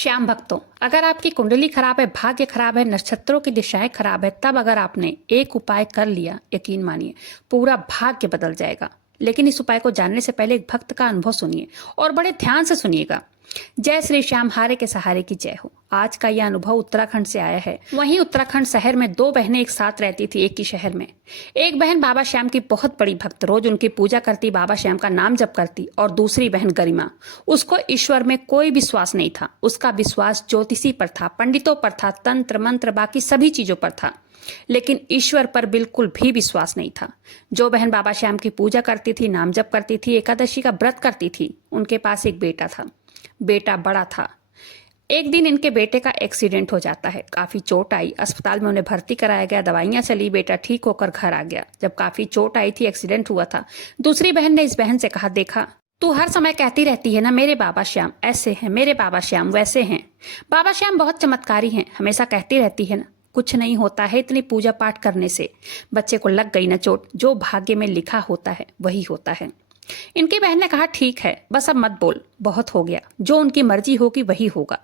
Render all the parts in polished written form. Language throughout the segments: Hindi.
श्याम भक्तों, अगर आपकी कुंडली खराब है, भाग्य खराब है, नक्षत्रों की दिशाएं खराब है, तब अगर आपने एक उपाय कर लिया, यकीन मानिए पूरा भाग्य बदल जाएगा। लेकिन इस उपाय को जानने से पहले एक भक्त का अनुभव सुनिए और बड़े ध्यान से सुनिएगा। जय श्री श्याम, हारे के सहारे की जय हो। आज का यह अनुभव उत्तराखंड से आया है। वहीं उत्तराखंड शहर में दो बहनें एक साथ रहती थी, एक ही शहर में। एक बहन बाबा श्याम की बहुत बड़ी भक्त, रोज उनकी पूजा करती, बाबा श्याम का नाम जप करती। और दूसरी बहन गरिमा, उसको ईश्वर में कोई विश्वास नहीं था। उसका विश्वास ज्योतिषी पर था, पंडितों पर था, तंत्र मंत्र बाकी सभी चीजों पर था, लेकिन ईश्वर पर बिल्कुल भी विश्वास नहीं था। जो बहन बाबा श्याम की पूजा करती थी, नाम जप करती थी, एकादशी का व्रत करती थी, उनके पास एक बेटा था। बेटा बड़ा था। एक दिन इनके बेटे का एक्सीडेंट हो जाता है। काफी चोट आई, अस्पताल में उन्हें भर्ती कराया गया, दवाइयां चली, बेटा ठीक होकर घर आ गया। जब काफी चोट आई थी, एक्सीडेंट हुआ था, दूसरी बहन ने इस बहन से कहा, देखा तू हर समय कहती रहती है ना, मेरे बाबा श्याम ऐसे हैं, मेरे बाबा श्याम वैसे हैं। बाबा श्याम बहुत चमत्कारी हैं, हमेशा कहती रहती है ना, कुछ नहीं होता है इतनी पूजा पाठ करने से। बच्चे को लग गई ना चोट, जो भाग्य में लिखा होता है वही होता है। इनकी बहन ने कहा, ठीक है, बस अब मत बोल, बहुत हो गया, जो उनकी मर्जी होगी वही होगा।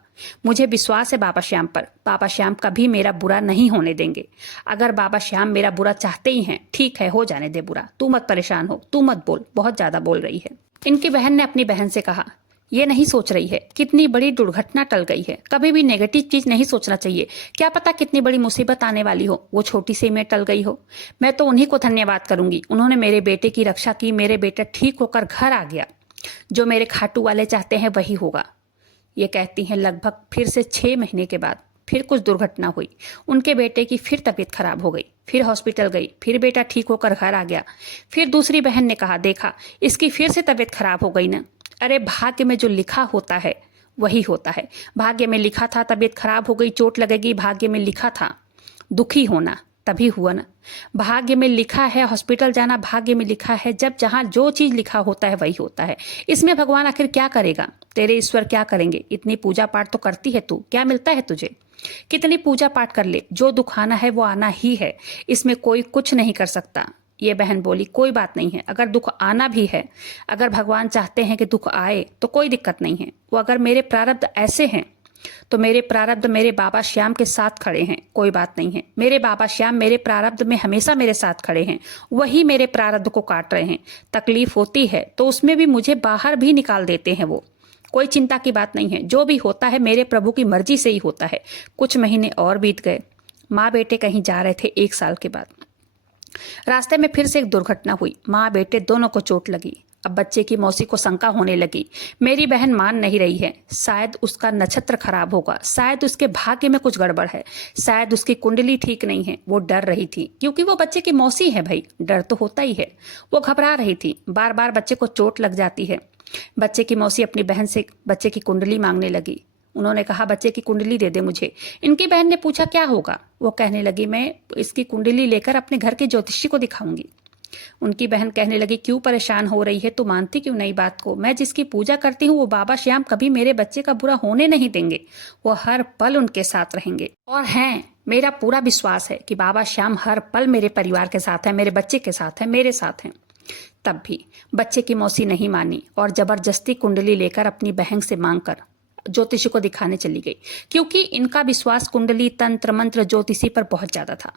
मुझे विश्वास है बाबा श्याम पर, बाबा श्याम कभी मेरा बुरा नहीं होने देंगे। अगर बाबा श्याम मेरा बुरा चाहते ही हैं, ठीक है, हो जाने दे बुरा, तू मत परेशान हो, तू मत बोल, बहुत ज्यादा बोल रही है। इनकी बहन ने अपनी बहन से कहा, ये नहीं सोच रही है कितनी बड़ी दुर्घटना टल गई है। कभी भी नेगेटिव चीज नहीं सोचना चाहिए, क्या पता कितनी बड़ी मुसीबत आने वाली हो, वो छोटी सी में टल गई हो। मैं तो उन्हीं को धन्यवाद करूंगी, उन्होंने मेरे बेटे की रक्षा की, मेरे बेटा ठीक होकर घर आ गया। जो मेरे खाटू वाले चाहते हैं वही होगा। ये कहती हैं लगभग फिर से 6 महीने के बाद फिर कुछ दुर्घटना हुई। उनके बेटे की फिर तबीयत खराब हो गई, फिर हॉस्पिटल गई, फिर बेटा ठीक होकर घर आ गया। फिर दूसरी बहन ने कहा, देखा इसकी फिर से तबीयत खराब हो गई ना। अरे भाग्य में जो लिखा होता है वही होता है। भाग्य में लिखा था तबीयत खराब हो गई, चोट लगेगी, भाग्य में लिखा था दुखी होना, तभी हुआ ना। भाग्य में लिखा है हॉस्पिटल जाना, भाग्य में लिखा है, जब जहां जो चीज लिखा होता है वही होता है। इसमें भगवान आखिर क्या करेगा, तेरे ईश्वर क्या करेंगे। इतनी पूजा पाठ तो करती है तू, क्या मिलता है तुझे। कितनी पूजा पाठ कर ले, जो दुख आना है वो आना ही है, इसमें कोई कुछ नहीं कर सकता। ये बहन बोली, कोई बात नहीं है, अगर दुख आना भी है, अगर भगवान चाहते हैं कि दुख आए तो कोई दिक्कत नहीं है। वो अगर मेरे प्रारब्ध ऐसे हैं तो मेरे प्रारब्ध मेरे बाबा श्याम के साथ खड़े हैं, कोई बात नहीं है। मेरे बाबा श्याम मेरे प्रारब्ध में हमेशा मेरे साथ खड़े हैं, वही मेरे प्रारब्ध को काट रहे हैं। तकलीफ होती है तो उसमें भी मुझे बाहर भी निकाल देते हैं वो, कोई चिंता की बात नहीं है। जो भी होता है मेरे प्रभु की मर्जी से ही होता है। कुछ महीने और बीत गए। माँ बेटे कहीं जा रहे थे 1 साल के बाद। रास्ते में फिर से एक दुर्घटना हुई, माँ बेटे दोनों को चोट लगी। अब बच्चे की मौसी को शंका होने लगी, मेरी बहन मान नहीं रही है, शायद उसका नक्षत्र खराब होगा, शायद उसके भाग्य में कुछ गड़बड़ है, शायद उसकी कुंडली ठीक नहीं है। वो डर रही थी, क्योंकि वो बच्चे की मौसी है भाई, डर तो होता ही है। वो घबरा रही थी, बार बार बच्चे को चोट लग जाती है। बच्चे की मौसी अपनी बहन से बच्चे की कुंडली मांगने लगी। उन्होंने कहा, बच्चे की कुंडली दे दे मुझे। इनकी बहन ने पूछा, क्या होगा। वो कहने लगी, मैं इसकी कुंडली लेकर अपने घर के ज्योतिषी को दिखाऊंगी। उनकी बहन कहने लगी, क्यों परेशान हो रही है, तू मानती क्यों नहीं बात को। मैं जिसकी पूजा करती हूँ वो बाबा श्याम कभी मेरे बच्चे का बुरा होने नहीं देंगे, वो हर पल उनके साथ रहेंगे। और हैं, मेरा पूरा विश्वास है कि बाबा श्याम हर पल मेरे परिवार के साथ है, मेरे बच्चे के साथ है, मेरे साथ हैं। तब भी बच्चे की मौसी नहीं मानी और जबरदस्ती कुंडली लेकर अपनी बहन से मांगकर ज्योतिषी को दिखाने चली गई, क्योंकि इनका विश्वास कुंडली तंत्र मंत्र ज्योतिषी पर बहुत ज्यादा था।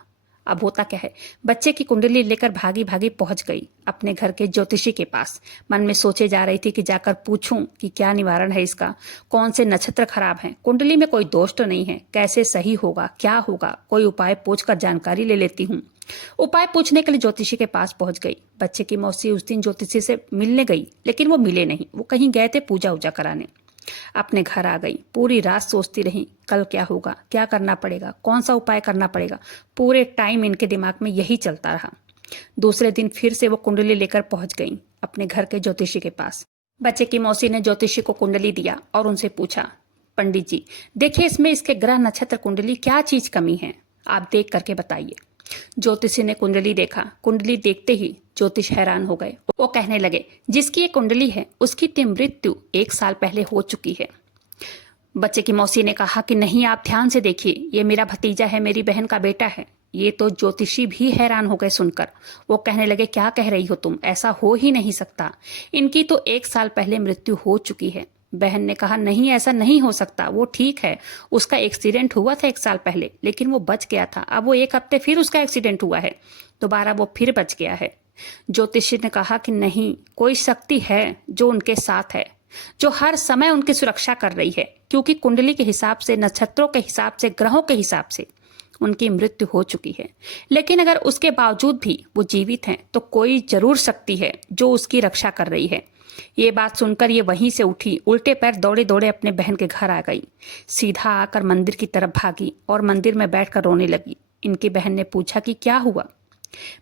अब होता क्या है, बच्चे की कुंडली लेकर भागी भागी पहुंच गई अपने घर के ज्योतिषी के पास। मन में सोचे जा रही थी कि जाकर पूछूं कि क्या निवारण है इसका, कौन से नक्षत्र खराब हैं, कुंडली में कोई दोष तो नहीं है, कैसे सही होगा, क्या होगा, कोई उपाय पूछकर जानकारी ले लेती हूँ। उपाय पूछने के लिए ज्योतिषी के पास पहुंच गई। बच्चे की मौसी उस दिन ज्योतिषी से मिलने गई, लेकिन वो मिले नहीं, वो कहीं गए थे पूजा उजा कराने। अपने घर आ गई, पूरी रात सोचती रही, कल क्या होगा, क्या करना पड़ेगा, कौन सा उपाय करना पड़ेगा। पूरे टाइम इनके दिमाग में यही चलता रहा। दूसरे दिन फिर से वो कुंडली लेकर पहुंच गई अपने घर के ज्योतिषी के पास। बच्चे की मौसी ने ज्योतिषी को कुंडली दिया और उनसे पूछा, पंडित जी देखिए इसमें इसके ग्रह नक्षत्र कुंडली क्या चीज कमी है, आप देख करके बताइए। ज्योतिषी ने कुंडली देखा। कुंडली देखते ही ज्योतिष हैरान हो गए। वो कहने लगे, जिसकी ये कुंडली है उसकी तो मृत्यु 1 साल पहले हो चुकी है। बच्चे की मौसी ने कहा कि नहीं, आप ध्यान से देखिए, ये मेरा भतीजा है, मेरी बहन का बेटा है। ये तो ज्योतिषी भी हैरान हो गए सुनकर। वो कहने लगे, क्या कह रही हो तुम, ऐसा हो ही नहीं सकता, इनकी तो 1 साल पहले मृत्यु हो चुकी है। बहन ने कहा, नहीं ऐसा नहीं हो सकता, वो ठीक है, उसका एक्सीडेंट हुआ था 1 साल पहले, लेकिन वो बच गया था। अब वो 1 हफ्ते फिर उसका एक्सीडेंट हुआ है, दोबारा वो फिर बच गया है। ज्योतिषी ने कहा कि नहीं, कोई शक्ति है जो उनके साथ है, जो हर समय उनकी सुरक्षा कर रही है, क्योंकि कुंडली के हिसाब से, नक्षत्रों के हिसाब से, ग्रहों के हिसाब से उनकी मृत्यु हो चुकी है। लेकिन अगर उसके बावजूद भी वो जीवित हैं तो कोई जरूर शक्ति है जो उसकी रक्षा कर रही है। ये बात सुनकर ये वहीं से उठी, उल्टे पैर दौड़े दौड़े अपने बहन के घर आ गई, सीधा आकर मंदिर की तरफ भागी और मंदिर में बैठकर रोने लगी। इनकी बहन ने पूछा कि क्या हुआ।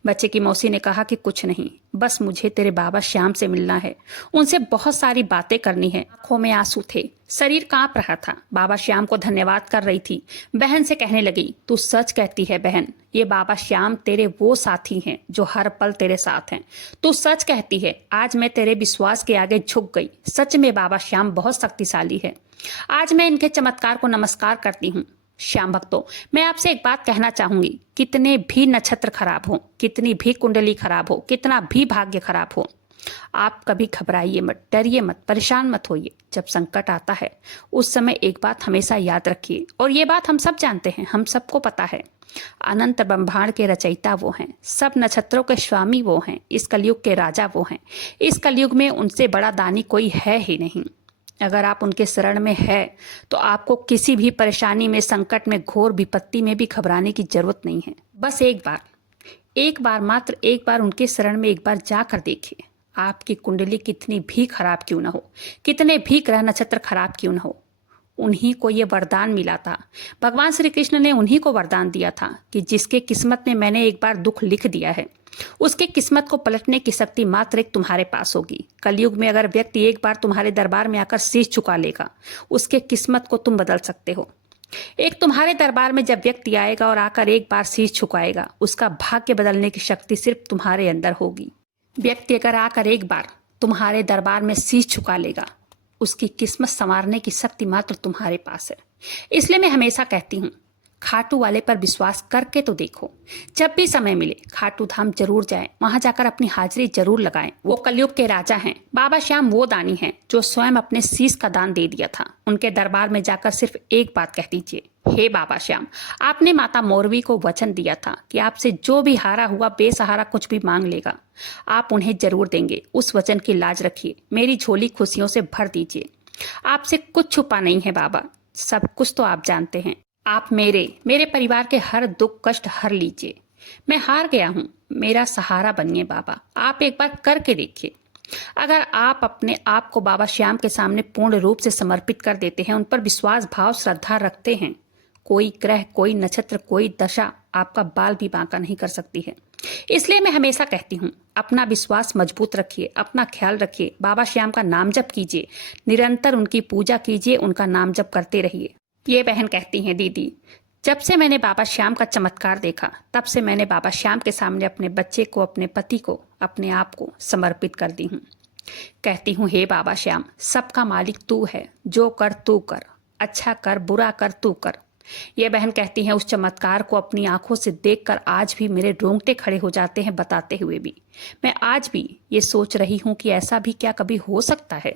बच्चे की मौसी ने कहा कि कुछ नहीं, बस मुझे तेरे बाबा श्याम से मिलना है, उनसे बहुत सारी बातें करनी है। आंखों में आंसू थे, शरीर कांप रहा था। बाबा श्याम को धन्यवाद कर रही थी। बहन से कहने लगी, तू सच कहती है बहन, ये बाबा श्याम तेरे वो साथी हैं जो हर पल तेरे साथ हैं। तू सच कहती है, आज मैं तेरे विश्वास के आगे झुक गई। सच में बाबा श्याम बहुत शक्तिशाली है। आज मैं इनके चमत्कार को नमस्कार करती हूँ। श्याम भक्तों, मैं आपसे एक बात कहना चाहूंगी, कितने भी नक्षत्र खराब हो, कितनी भी कुंडली खराब हो, कितना भी भाग्य खराब हो, आप कभी घबराइए मत, डरिए मत, परेशान मत होइए। जब संकट आता है उस समय एक बात हमेशा याद रखिए, और ये बात हम सब जानते हैं, हम सबको पता है, अनंत ब्रह्मांड के रचयिता वो हैं, सब नक्षत्रों के स्वामी वो हैं, इस कलयुग के राजा वो हैं। इस कलयुग में उनसे बड़ा दानी कोई है ही नहीं। अगर आप उनके शरण में है तो आपको किसी भी परेशानी में, संकट में, घोर विपत्ति में भी घबराने की जरूरत नहीं है। बस एक बार मात्र एक बार उनके शरण में एक बार जाकर देखिए। आपकी कुंडली कितनी भी खराब क्यों ना हो, कितने भी ग्रह नक्षत्र खराब क्यों ना हो, उन्हीं को ये वरदान मिला था। भगवान श्री कृष्ण ने उन्हीं को वरदान दिया था कि जिसके किस्मत में मैंने एक बार दुख लिख दिया है, उसके किस्मत को पलटने की शक्ति मात्र एक तुम्हारे पास होगी। कलयुग में अगर व्यक्ति एक बार तुम्हारे दरबार में आकर शीश झुका लेगा, उसके किस्मत को तुम बदल सकते हो। एक तुम्हारे दरबार में जब व्यक्ति आएगा और आकर एक बार शीश झुकाएगा, उसका भाग्य बदलने की शक्ति सिर्फ तुम्हारे अंदर होगी। व्यक्ति अगर आकर एक बार तुम्हारे दरबार में शीश झुका लेगा, उसकी किस्मत संवारने की शक्ति मात्र तुम्हारे पास है। इसलिए मैं हमेशा कहती हूँ, खाटू वाले पर विश्वास करके तो देखो। जब भी समय मिले खाटू धाम जरूर जाएं, वहां जाकर अपनी हाजिरी जरूर लगाएं। वो कलयुग के राजा हैं। बाबा श्याम वो दानी हैं जो स्वयं अपने शीश का दान दे दिया था। उनके दरबार में जाकर सिर्फ एक बात कह दीजिए, हे बाबा श्याम, आपने माता मौरवी को वचन दिया था कि आपसे जो भी हारा हुआ बेसहारा कुछ भी मांग लेगा, आप उन्हें जरूर देंगे। उस वचन की लाज रखिए, मेरी झोली खुशियों से भर दीजिए। आपसे कुछ छुपा नहीं है बाबा, सब कुछ तो आप जानते हैं। आप मेरे परिवार के हर दुख कष्ट हर लीजिए। मैं हार गया हूँ, मेरा सहारा बनिए बाबा। आप एक बार करके देखिए। अगर आप अपने आप को बाबा श्याम के सामने पूर्ण रूप से समर्पित कर देते हैं, उन पर विश्वास, भाव, श्रद्धा रखते हैं, कोई ग्रह, कोई नक्षत्र, कोई दशा आपका बाल भी बांका नहीं कर सकती है। इसलिए मैं हमेशा कहती हूँ, अपना विश्वास मजबूत रखिए, अपना ख्याल रखिए, बाबा श्याम का नाम जप कीजिए, निरंतर उनकी पूजा कीजिए, उनका नाम जप करते रहिए। ये बहन कहती हैं, दीदी, जब से मैंने बाबा श्याम का चमत्कार देखा, तब से मैंने बाबा श्याम के सामने अपने बच्चे को, अपने पति को, अपने आप को समर्पित कर दी हूँ। कहती हूँ, हे बाबा श्याम, सबका मालिक तू है, जो कर तू कर, अच्छा कर बुरा कर तू कर। ये बहन कहती हैं, उस चमत्कार को अपनी आंखों से देखकर आज भी मेरे रोंगटे खड़े हो जाते हैं। बताते हुए भी मैं आज भी ये सोच रही हूँ कि ऐसा भी क्या कभी हो सकता है।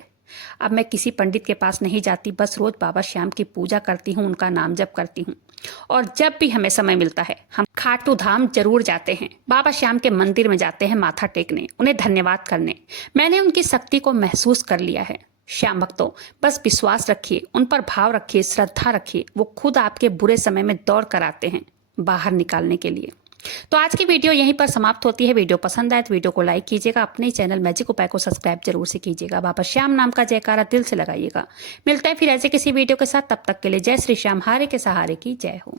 अब मैं किसी पंडित के पास नहीं जाती, बस रोज बाबा श्याम की पूजा करती हूँ, उनका नाम जप करती हूँ। और जब भी हमें समय मिलता है, हम खाटू धाम जरूर जाते हैं, बाबा श्याम के मंदिर में जाते हैं माथा टेकने, उन्हें धन्यवाद करने। मैंने उनकी शक्ति को महसूस कर लिया है। श्याम भक्तों, बस विश्वास रखिए, उन पर भाव रखिए, श्रद्धा रखिए। वो खुद आपके बुरे समय में दौड़ कर आते हैं बाहर निकालने के लिए। तो आज की वीडियो यहीं पर समाप्त होती है। वीडियो पसंद आए तो वीडियो को लाइक कीजिएगा, अपने चैनल मैजिक उपाय को सब्सक्राइब जरूर से कीजिएगा, बाबा श्याम नाम का जयकारा दिल से लगाइएगा। मिलते हैं फिर ऐसे किसी वीडियो के साथ, तब तक के लिए जय श्री श्याम, हारे के सहारे की जय हो।